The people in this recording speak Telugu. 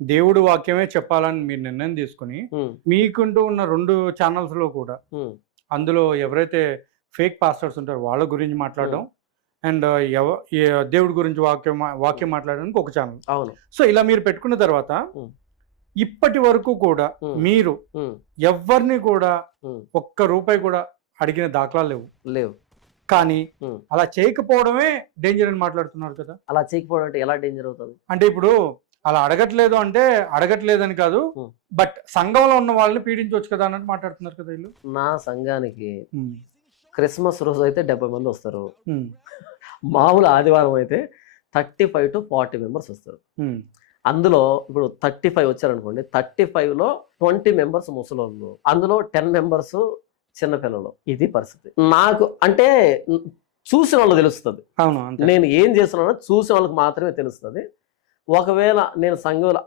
దేవుడు వాక్యమే చెప్పాలని మీరు నిర్ణయం తీసుకుని మీకుంటూ ఉన్న 2 ఛానల్స్‌లో కూడా అందులో ఎవరైతే ఫేక్ పాస్టర్స్ ఉంటారో వాళ్ళ గురించి మాట్లాడడం అండ్ దేవుడి గురించి వాక్యం మాట్లాడడానికి ఒక ఛానల్. అవును. సో ఇలా మీరు పెట్టుకున్న తర్వాత ఇప్పటి వరకు కూడా మీరు ఎవరిని కూడా ఒక్క రూపాయి కూడా అడిగిన దాఖలాలు లేవు. కానీ అలా చేయకపోవడమే డేంజర్ అని మాట్లాడుతున్నారు కదా. అలా చేయకపోవడం అంటే ఎలా డేంజర్ అవుతుంది? అంటే ఇప్పుడు అలా అడగట్లేదు అంటే అడగట్లేదని కాదు, బట్ సంఘంలో ఉన్న వాళ్ళని పీడించవచ్చు కదా అన్నట్టు మాట్లాడుతున్నారు కదా వీళ్ళు. నా సంఘానికి క్రిస్మస్ రోజు అయితే 70 మంది వస్తారు. మామూలు ఆదివారం అయితే 35 to 40 మెంబర్స్ వస్తారు. అందులో ఇప్పుడు 35 వచ్చారనుకోండి, 35లో 20 మెంబర్స్ ముసలోళ్ళు, అందులో 10 మెంబర్స్ చిన్నపిల్లలు. ఇది పరిస్థితి. నాకు అంటే చూసిన వాళ్ళకి తెలుస్తుంది. అవును, నేను ఏం చేస్తున్నానో చూసిన వాళ్ళకి మాత్రమే తెలుస్తుంది. ఒకవేళ నేను సంఘంలో